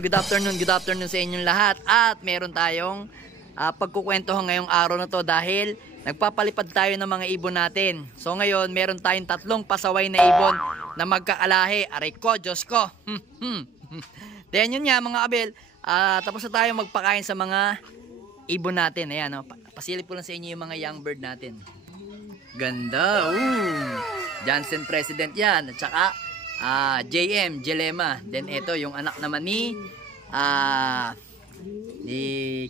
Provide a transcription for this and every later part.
good afternoon sa inyong lahat. At meron tayong pagkukwentuhan ngayong araw na to dahil nagpapalipad tayo ng mga ibon natin. So ngayon, meron tayong 3 pasaway na ibon na magkakalahi. Aray ko, Diyos ko. Then yun nga mga kabel, tapos na tayo magpakain sa mga ibon natin. Ayan, oh, pasilip ko lang sa inyo yung mga young bird natin. Ganda, Johnson President yan. At saka JM, Jelema. Then ito yung anak naman ni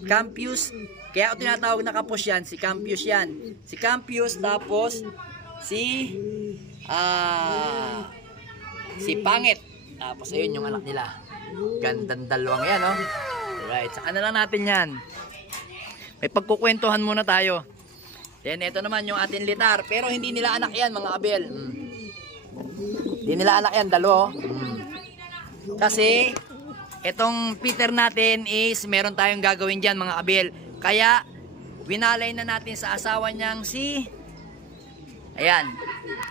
Campius. Kaya ako tinatawag na kapos yan. Si Campius yan. Si Campius tapos si Pangit. Tapos ayun yung anak nila. Gandang dalawang yan, oh. Alright, saka na lang natin yan. May pagkukwentuhan muna tayo. Then ito naman yung ating litar. Pero hindi nila anak yan mga kabel. Hindi nila anak yan, dalo. Kasi itong Peter natin is meron tayong gagawin dyan mga kabel. Kaya winalay na natin sa asawa niyang si ayan.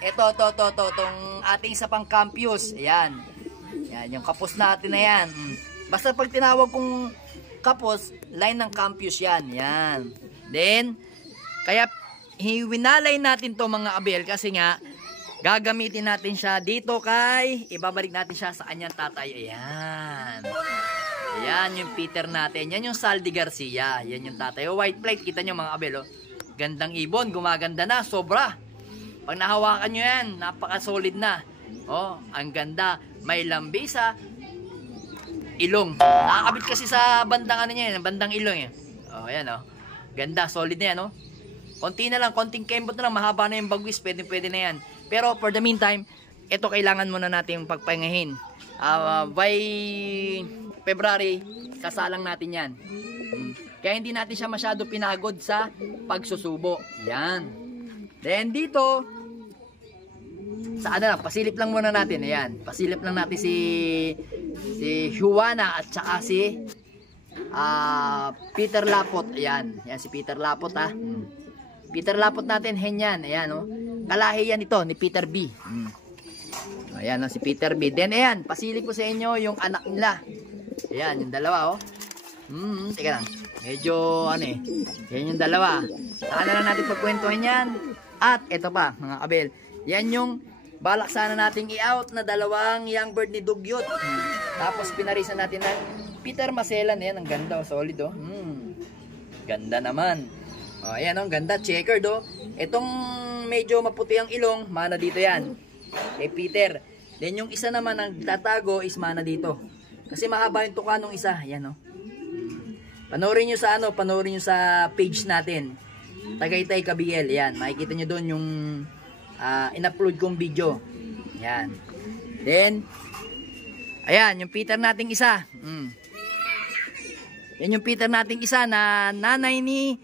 Itong ating isa pang Campius. Ayan. Yan, yung kapos natin na yan. Basta pag tinawag kong kapos, line ng Campius yan. Yan. Then, kaya winalay natin to mga kabel kasi nga gagamitin natin siya dito kay ibabalik natin siya sa kanyang tatay. Ayan. Ayan yung Peter natin. Yan yung Saldi Garcia. Yan yung tatay. O, white plate. Kita nyo mga kabel. Oh. Gandang ibon. Gumaganda na. Sobra. Pag nahawakan nyo yan, napaka-solid na. Oh, ang ganda. May lambisa. Ilong. Nakakabit kasi sa bandang ano niya. Bandang ilong. Eh. Oh, ayan oh. Ganda. Solid na yan. Oh. Konti na lang. Konting kembot na lang. Mahaba na yung bagwis. Pwede na yan. Pero for the meantime, ito kailangan muna natin pagpahingahin. By February, kasalang natin yan. Kaya hindi natin siya masyado pinagod sa pagsusubo. Yan. Then dito, pasilip lang muna natin. Ayan. Pasilip lang natin si Juana at saka si Peter Lapot. Ayan. Ayan si Peter Lapot ha. Peter Lapot natin, hen yan. Ayan oh. Kalahi yan ito ni Peter B. Ayan si Peter B. Then ayan, pasilip ko sa inyo yung anak nila. Ayan, yung dalawa oh. Teka lang. Medyo ano eh. Yan yung dalawa. Saka na lang natin pagkwentuhan yan. At ito pa mga kabel. Yan yung balak sana nating i-out na dalawang young bird ni Dugyot. Tapos pinarisan natin ng Peter Maselan. Ayan, ang ganda oh. Solid oh. Ganda naman. Oh, ayan oh, ganda. Checkered oh. Itong medyo maputi ang ilong, mana dito yan. Kay Peter. Then yung isa naman ang tatago is mana dito. Kasi mahaba yung tuka nung isa. Ayan oh. Panoorin nyo sa page natin. Tagaytay Kabiel. Ayan, makikita nyo doon yung in-upload kong video. Ayan. Then, ayan, yung Peter nating isa. Yan yung Peter nating isa na nanay ni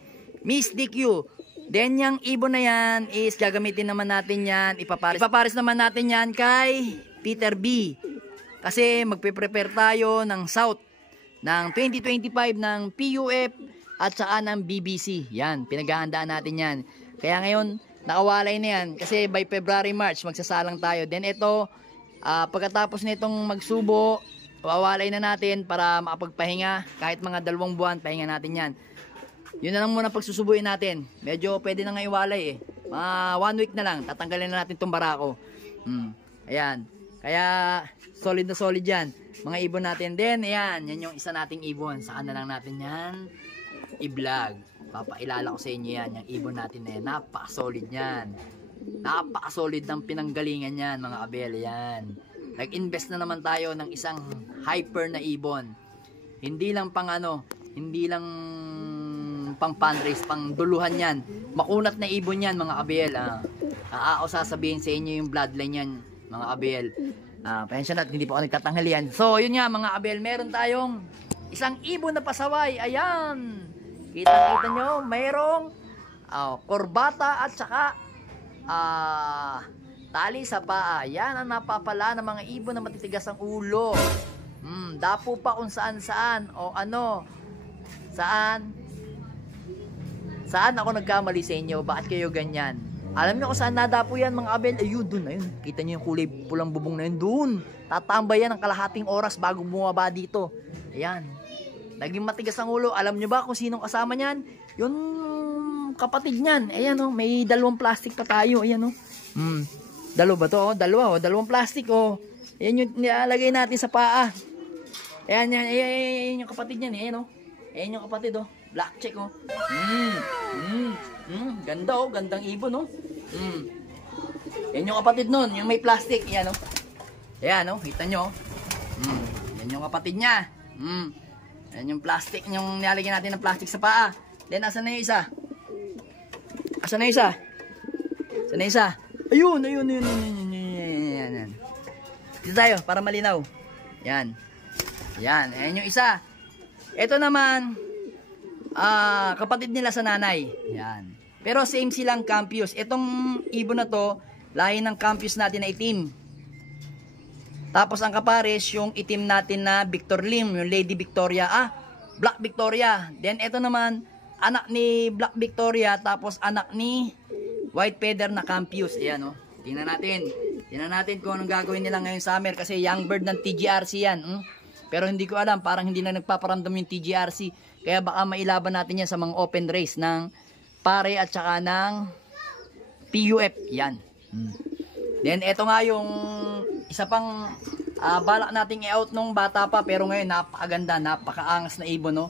Miss DQ. Then yung ibon na yan is gagamitin naman natin yan. Ipapares naman natin yan kay Peter B. Kasi magpe-prepare tayo ng South ng 2025 ng PUF at saka ng BBC. Yan, pinaghahandaan natin yan. Kaya ngayon, nakawalay na yan. Kasi by February, March, magsasalang tayo. Then ito, pagkatapos nitong magsubo, wawalay na natin para makapagpahinga. Kahit mga 2 buwan, pahinga natin yan. Yun na lang muna pagsusubuin natin. Medyo pwede na nga iwalay eh. 1 week na lang, tatanggalin na natin itong barako. Ayan. Kaya, solid na solid yan. Mga ibon natin din, ayan. Yan yung isa nating ibon. Saan na lang natin yan i-vlog. Papailala ko sa inyo yan. Yung ibon natin na yan. Napaka-solid yan. Napaka-solid ng pinanggalingan yan, mga kabel. Yan. Nag-invest na naman tayo ng isang hyper na ibon. Hindi lang pang ano, hindi lang pang fundraise, pang duluhan yan. Makunat na ibon yan mga kabel. Ako sasabihin sa inyo yung bloodline yan mga kabel. Pasensya na, hindi po ako nagtatanghalian. So yun nga mga kabel, meron tayong isang ibon na pasaway. Ayan. Kita nyo, mayroong korbata at saka tali sa paa. Yan ang napapala ng mga ibon na matitigas ang ulo. Dapo pa kung saan o ano. Saan ako nagkamali sa inyo? Bakit kayo ganyan? Alam niyo kung saan nadapo yan mga kabel? Ayun, dun. Ayun. Kita niyo yung kulay pulang bubong na yun. Dun. Tatambay yan ng kalahating oras bago bumaba dito. Ayan. Naging matigas ang ulo. Alam nyo ba kung sinong kasama niyan? Yung kapatid niyan. Ayan oh, may dalawang plastic pa tayo. Ayan oh. Dalawa ba to? Oh, dalawa oh, dalawang plastic oh. Ayan yung nilalagay natin sa paa. Ayan, ayan yung kapatid niyan. Ayan oh. Ayan yung kapatid oh. Black check oh. Ganda oh, gandang ibon oh. Ayan yung kapatid nun, yung may plastic. Ayan oh. Ayan oh, kita nyo. Ayan yung kapatid niya. Ayan yung plastic, yung nilalagyan natin ng plastic sa paa. Then, asan na yung isa? Asan na yung isa? Asan na yung isa? Ayun. Dito tayo, para malinaw. Yan. Ayan yung isa. Ito naman, kapatid nila sa nanay. Yan. Pero same silang Campus. Itong ibon na to, lahi ng Campus natin na itim. Tapos ang kapares, yung itim natin na Victor Lim, yung Lady Victoria, Black Victoria. Then ito naman, anak ni Black Victoria, tapos anak ni White Feather na Campus. Ayan o, tingnan natin kung anong gagawin nila ngayong summer, kasi young bird ng TGRC yan. Pero hindi ko alam, parang hindi na nagpaparamdam yung TGRC, kaya baka mailaban natin yan sa mga open race ng pare at saka ng PUF. Yan. Then ito nga yung isa pang balak nating i-out nung bata pa, pero ngayon napakaganda, napakaangas na ibon no.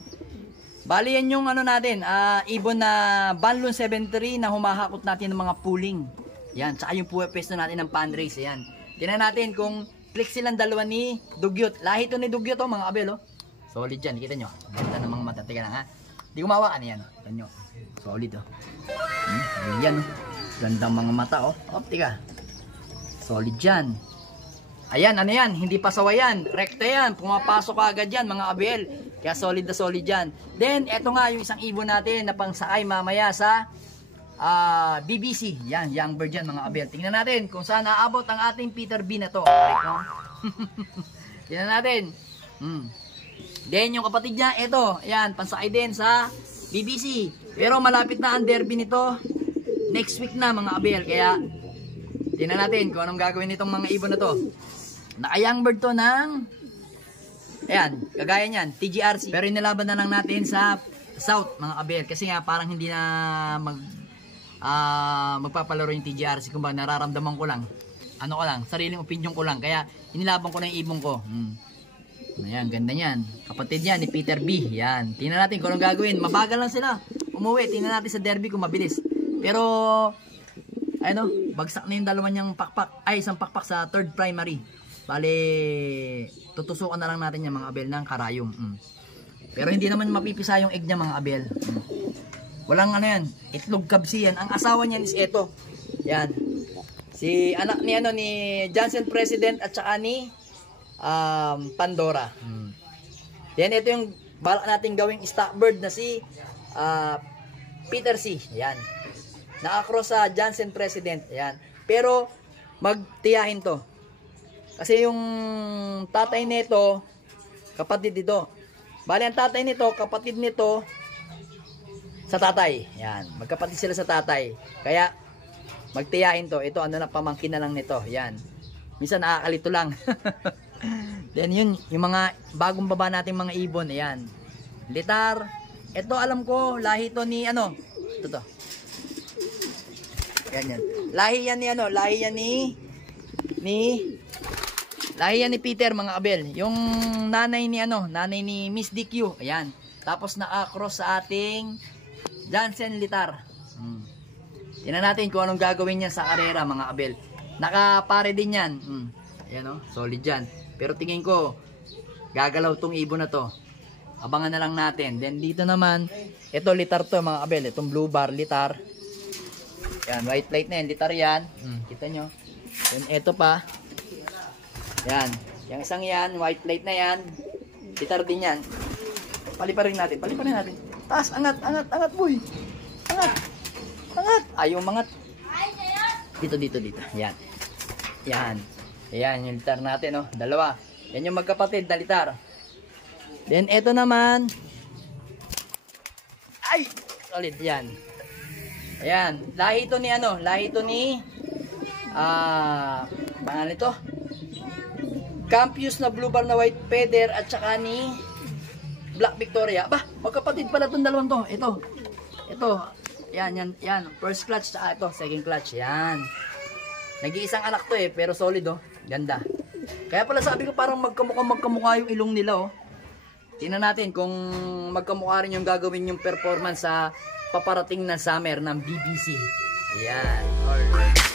Bali yan yung ano natin, ibon na Banlon 73 na humahakot natin ng mga pooling. Yan, tsaka yung pwesto natin ng pan race. Yan. Tingnan natin kung click silang dalawa ni Dugyot. Lahi to ni Dugyot oh, mga abel oh. Solid yan, kita nyo. Ganda ng mga mata. Teka lang ha. Di ko mawakan yan. Kita nyo. Solid oh. Yan oh. Gandang mga mata oh. Optika. Solid yan. Ayan, ano yan? Hindi pa sawa yan. Rekta yan. Pumapasok agad yan, mga abel. Kaya solid na solid yan. Then, eto nga yung isang ibon natin na pangsakay mamaya sa BBC. Yan, young bird yan, mga abel. Tingnan natin kung saan naabot ang ating Peter B na to. Tingnan natin. Then, yung kapatid niya, eto. Yan, pansakay din sa BBC. Pero malapit na ang derby nito. Next week na, mga abel. Kaya, tingnan natin kung anong gagawin nitong mga ibon na to. Naka-young bird to ng, ayan, kagaya niyan, TGRC. Pero inilaban na lang natin sa South, mga abel. Kasi nga, parang hindi na magpapalaro yung TGRC. Kung ba, nararamdaman ko lang. Ano ko lang, sariling opinion ko lang. Kaya, inilaban ko na yung ibon ko. Ayan, ganda niyan. Kapatid niya ni Peter B. Yan. Tingnan natin kung anong gagawin. Mabagal lang sila. Umuwi. Tingnan natin sa derby kung mabilis. Pero, ano, bagsak na yung dalawa niyang pakpak. Ay, isang pakpak sa third primary. Bale, tutusukan na lang natin yung mga abel ng karayom. Pero hindi naman mapipisa yung egg niya, mga abel. Walang ano yan, itlog kabsi yan. Ang asawa niyan is eto. Yan. Si anak ni ano ni Johnson President at saka ni Pandora. Yan, ito yung balak natin gawing stock bird na si Peter C. Yan. Naka-cross sa Johnson President. Yan. Pero magtiyahin to. Kasi yung tatay nito, kapatid dito. Bali ang tatay nito, kapatid nito sa tatay. Yan, magkapatid sila sa tatay. Kaya magtiyain to. Ito ano na, pamangkin na lang nito. Yan. Minsan nakakalito lang. Then yun, yung mga bagong baba nating mga ibon, ayan. Litar. Ito alam ko, lahi to ni ano. Ito to. Yan. Lahi yan ni ano, lahi yan ni Peter, mga abel. Yung nanay ni ano, nanay ni Miss DQ. Ayan. Tapos naka-cross sa ating Jansen Litar. Tingnan natin kung anong gagawin niya sa karera, mga abel. Nakapare din yan. Ayan o, solid yan. Pero tingin ko, gagalaw tong ibon na to. Abangan na lang natin. Then dito naman, ito litar to, mga abel. Itong blue bar, litar. Yan, white plate na yan, litar yan. Kita nyo. Then ito pa. Yan. Yung isang yan, white plate na yan. Litar din yan. Paliparin natin. Taas, angat, boy. Angat. Ayaw mangat. Dito. Yan. Yan, yung litar natin, oh. Dalawa. Yan yung magkapatid na litar. Then, eto naman. Ay! Solid, yan. Ayan. Lahi ito ni pangalan ito? Campus na blue bar na white feather at saka ni Black Victoria. Bah, magkapatid pala itong dalawang to. Ito. Yan. First clutch, tsaka ito, second clutch. Yan. Nag-iisang anak to pero solid Ganda. Kaya pala sabi ko parang magkamukha yung ilong nila Tingnan natin kung magkamukha rin yung gagawin yung performance sa paparating na summer ng BBC. Yan. Alright.